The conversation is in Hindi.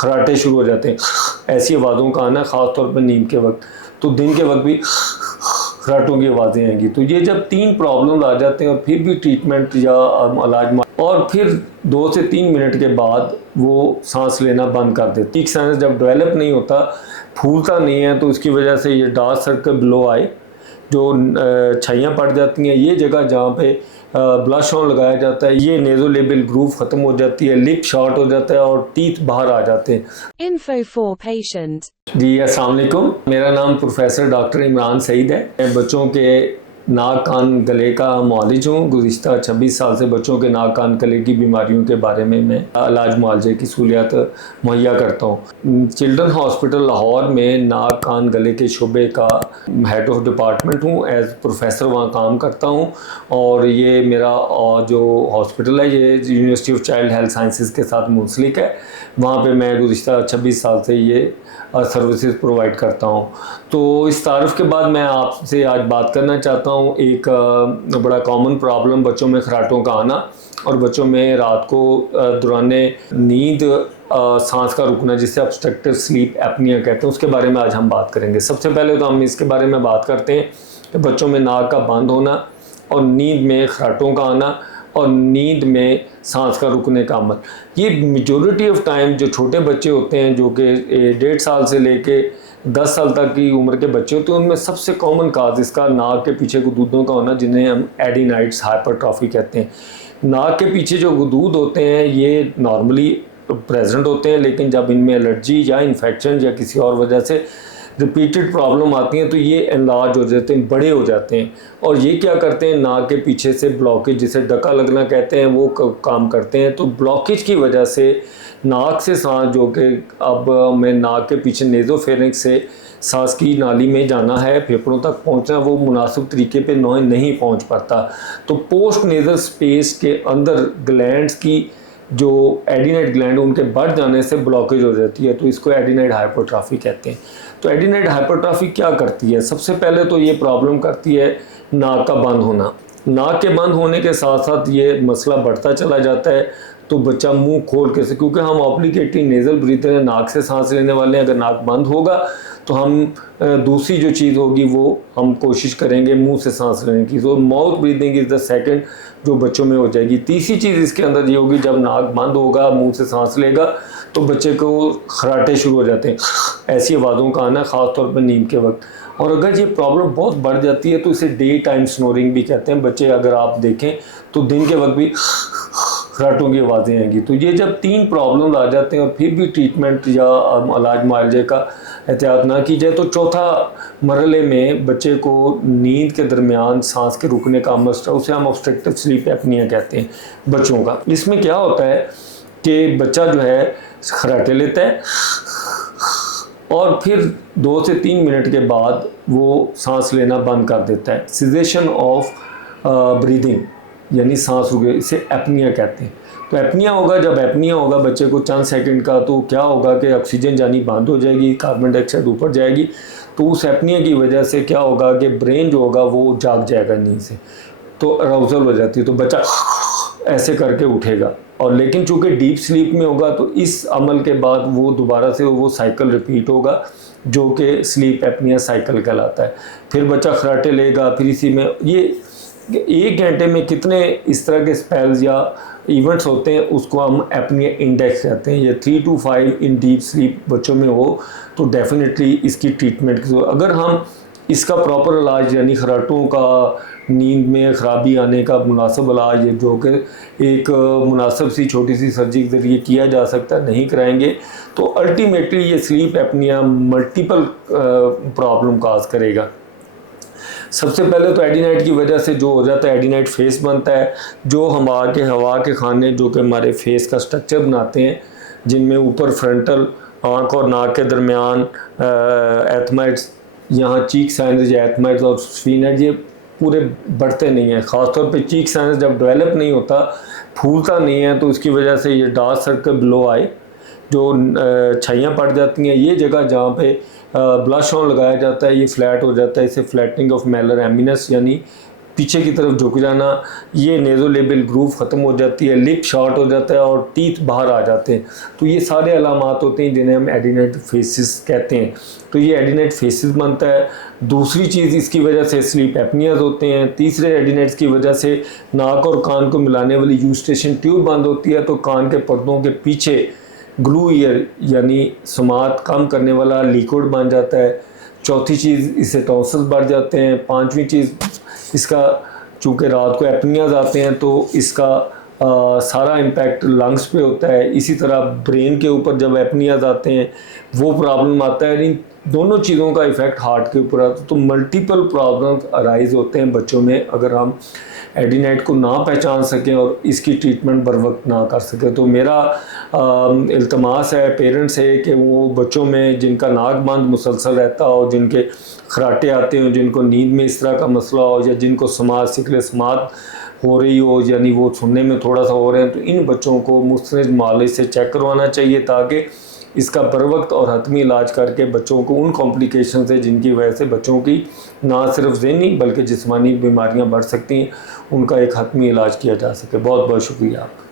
खराटे शुरू हो जाते हैं, ऐसी आवाज़ों का आना, ख़ास तौर पर नींद के वक्त। तो दिन के वक्त भी खराटों की आवाज़ें आएंगी। तो ये जब 3 प्रॉब्लम आ जाते हैं और फिर भी ट्रीटमेंट या इलाज और फिर 2 से 3 मिनट के बाद वो सांस लेना बंद कर देते। टीक साइनस जब डेवलप नहीं होता, फूलता नहीं है, तो उसकी वजह से ये डार्क सर्कल बिलो आई, जो छाइयाँ पड़ जाती हैं, ये जगह जहाँ पे ब्लश ऑन लगाया जाता है, ये नेज़ोलेबियल ग्रूव ख़त्म हो जाती है, लिप शॉर्ट हो जाता है और टीथ बाहर आ जाते हैं। Info for patient। जी अस्सलाम वालेकुम, मेरा नाम प्रोफेसर डॉक्टर इमरान सईद है। मैं बच्चों के नाक कान गले का मुआलिज हूँ। गुज़िश्ता 26 साल से बच्चों के नाक कान गले की बीमारियों के बारे में मैं इलाज मुआवजे की सहूलियत मुहैया करता हूँ। चिल्ड्रन हॉस्पिटल लाहौर में नाक कान गले के शुबे का हेड ऑफ डिपार्टमेंट हूँ। एज प्रोफेसर वहाँ काम करता हूँ और ये मेरा जो हॉस्पिटल है ये university of child health sciences के साथ मुंसलिक है। वहाँ पे मैं गुज़िश्ता 26 साल से ये सर्विसेज प्रोवाइड करता हूँ। तो इस तारुफ के बाद मैं आपसे आज बात करना चाहता हूँ एक बड़ा कॉमन प्रॉब्लम, बच्चों में खराटों का आना और बच्चों में रात को दौराने नींद सांस का रुकना, जिसे ऑब्स्ट्रक्टिव स्लीप एपनिया कहते हैं, उसके बारे में आज हम बात करेंगे। सबसे पहले तो हम इसके बारे में बात करते हैं कि बच्चों में नाक का बंद होना और नींद में खराटों का आना और नींद में सांस का रुकने का अमल। ये मेजॉरिटी ऑफ टाइम जो छोटे बच्चे होते हैं, जो कि 1.5 साल से लेके 10 साल तक की उम्र के बच्चे होते हैं, उनमें सबसे कॉमन काज इसका नाक के पीछे गुदूदों का होना, जिन्हें हम एडिनाइड्स हाइपरट्रॉफी कहते हैं। नाक के पीछे जो गुदूद होते हैं ये नॉर्मली प्रेजेंट होते हैं, लेकिन जब इनमें एलर्जी या इन्फेक्शन या किसी और वजह से रिपीटेड प्रॉब्लम आती हैं तो ये एनलार्ज हो जाते हैं, बड़े हो जाते हैं। और ये क्या करते हैं, नाक के पीछे से ब्लॉकेज, जिसे डका लगना कहते हैं, वो काम करते हैं। तो ब्लॉकेज की वजह से नाक से सांस, जो कि अब मैं नाक के पीछे नेज़ोफेरिंक्स से सांस की नाली में जाना है, फेफड़ों तक पहुंचना, वो मुनासिब तरीके पे नहीं पहुंच पाता। तो पोस्ट नेज़ल स्पेस के अंदर ग्लैंड्स की जो एडिनाइड ग्लैंड उनके बढ़ जाने से ब्लॉकेज हो जाती है, तो इसको एडिनाइड हाइपरट्रॉफी कहते हैं। तो एडिनाइड हाइपरट्रॉफी क्या करती है? सबसे पहले तो ये प्रॉब्लम करती है नाक का बंद होना। नाक के बंद होने के साथ साथ ये मसला बढ़ता चला जाता है। तो बच्चा मुंह खोल के से, क्योंकि हम ऑब्लिगेटरी नेज़ल ब्रीथर हैं, नाक से सांस लेने वाले हैं, अगर नाक बंद होगा तो हम दूसरी जो चीज़ होगी वो हम कोशिश करेंगे मुंह से सांस लेने की। तो mouth breathing is the second जो बच्चों में हो जाएगी। तीसरी चीज़ इसके अंदर ये होगी, जब नाक बंद होगा, मुंह से सांस लेगा, तो बच्चे को खराटे शुरू हो जाते हैं, ऐसी आवाज़ों का आना, ख़ास तौर पर नींद के वक्त। और अगर ये प्रॉब्लम बहुत बढ़ जाती है तो इसे डे टाइम स्नोरिंग भी कहते हैं। बच्चे अगर आप देखें तो दिन के वक्त भी खराटों की आवाज़ें आएंगी। तो ये जब 3 प्रॉब्लम आ जाते हैं और फिर भी ट्रीटमेंट या इलाज मुआवजे का एहतियात ना की जाए, तो चौथा मरहले में बच्चे को नींद के दरमियान सांस के रुकने का मसला, उसे हम ऑब्स्ट्रक्टिव स्लीप एपनिया कहते हैं बच्चों का। इसमें क्या होता है कि बच्चा जो है खराटे लेता है और फिर 2 से 3 मिनट के बाद वो सांस लेना बंद कर देता है। सिजेशन ऑफ ब्रीदिंग यानी सांस रुके, इसे एपनिया कहते हैं। तो एपनिया होगा, जब एपनिया होगा बच्चे को चंद सेकंड का, तो क्या होगा कि ऑक्सीजन जानी बंद हो जाएगी, कार्बन डाइऑक्साइड ऊपर जाएगी। तो उस एपनिया की वजह से क्या होगा कि ब्रेन जो होगा वो जाग जाएगा नींद से, तो अराउजल हो जाती है, तो बच्चा ऐसे करके उठेगा। और लेकिन चूंकि डीप स्लीप में होगा तो इस अमल के बाद वो दोबारा से वो साइकिल रिपीट होगा, जो कि स्लीप एपनिया साइकिल कहलाता है। फिर बच्चा खराटे लेगा, फिर इसी में ये 1 घंटे में कितने इस तरह के स्पेल्स या इवेंट्स होते हैं, उसको हम एपनिया इंडेक्स कहते हैं। ये 3 to 5 इन डीप स्लीप बच्चों में हो तो डेफिनेटली इसकी ट्रीटमेंट की, अगर हम इसका प्रॉपर इलाज यानी खराटों का, नींद में ख़राबी आने का मुनासिब इलाज, जो कि एक मुनासिब सी छोटी सी सर्जरी के ज़रिए किया जा सकता है, नहीं कराएंगे तो अल्टीमेटली ये स्लीप एपनिया मल्टीपल प्रॉब्लम काज करेगा। सबसे पहले तो एडिनाइड की वजह से जो हो जाता है, एडिनाइड फेस बनता है, जो हवा के खाने जो कि हमारे फेस का स्ट्रक्चर बनाते हैं, जिनमें ऊपर फ्रंटल आँख और नाक के दरमियान एथमाइड्स, यहाँ चीक साइनस या एथमाइड्स और स्फीनाइड्स, ये पूरे बढ़ते नहीं हैं। ख़ासतौर पे चीक साइनस जब डेवलप नहीं होता, फूलता नहीं है, तो उसकी वजह से ये डार्क सर्कल बिलो आए, जो छाइयाँ पड़ जाती हैं, ये जगह जहाँ पे ब्लश ऑन लगाया जाता है ये फ्लैट हो जाता है। इसे फ्लैटनिंग ऑफ मैलर एमिनस यानी पीछे की तरफ झुक जाना, ये नेज़ोलेबियल ग्रूव ख़त्म हो जाती है, लिप शॉर्ट हो जाता है और टीथ बाहर आ जाते हैं। तो ये सारे अलामात होते हैं जिन्हें हम एडिनोइड-फेसिस कहते हैं। तो ये एडिनोइड-फेसिस बनता है। दूसरी चीज़, इसकी वजह से स्लीप एपनियाज होते हैं। तीसरे एडिनोइड्स की वजह से नाक और कान को मिलाने वाली यूस्टेशन ट्यूब बंद होती है, तो कान के पर्दों के पीछे ग्लू ईयर यानी समात कम करने वाला लिक्विड बन जाता है। चौथी चीज़, इससे टॉन्सिल्स बढ़ जाते हैं। पांचवी चीज़, इसका चूँकि रात को एपनियाज आते हैं तो इसका सारा इम्पैक्ट लंग्स पे होता है। इसी तरह ब्रेन के ऊपर जब एपनियाज आते हैं वो प्रॉब्लम आता है। इन दोनों चीज़ों का इफ़ेक्ट हार्ट के ऊपर आता है। तो मल्टीपल प्रॉब्लम्स अराइज होते हैं बच्चों में अगर हम एडिनोइड को ना पहचान सकें और इसकी ट्रीटमेंट बर वक्त ना कर सकें। तो मेरा इल्तमास है पेरेंट्स से कि वो बच्चों में जिनका नाक बंद मुसलसल रहता हो, जिनके खराटे आते हो, जिनको नींद में इस तरह का मसला हो, या जिनको समात सिकले समात हो रही हो, यानी वो सुनने में थोड़ा सा हो रहे हैं, तो इन बच्चों को मुस्तनिद मालिज से चेक करवाना चाहिए ताकि इसका बर वक्त और हतमी इलाज करके बच्चों को उन कॉम्प्लिकेशन से जिनकी वजह से बच्चों की ना सिर्फ ज़हनी बल्कि जिस्मानी बीमारियां बढ़ सकती हैं, उनका एक हतमी इलाज किया जा सके। बहुत बहुत शुक्रिया आपका।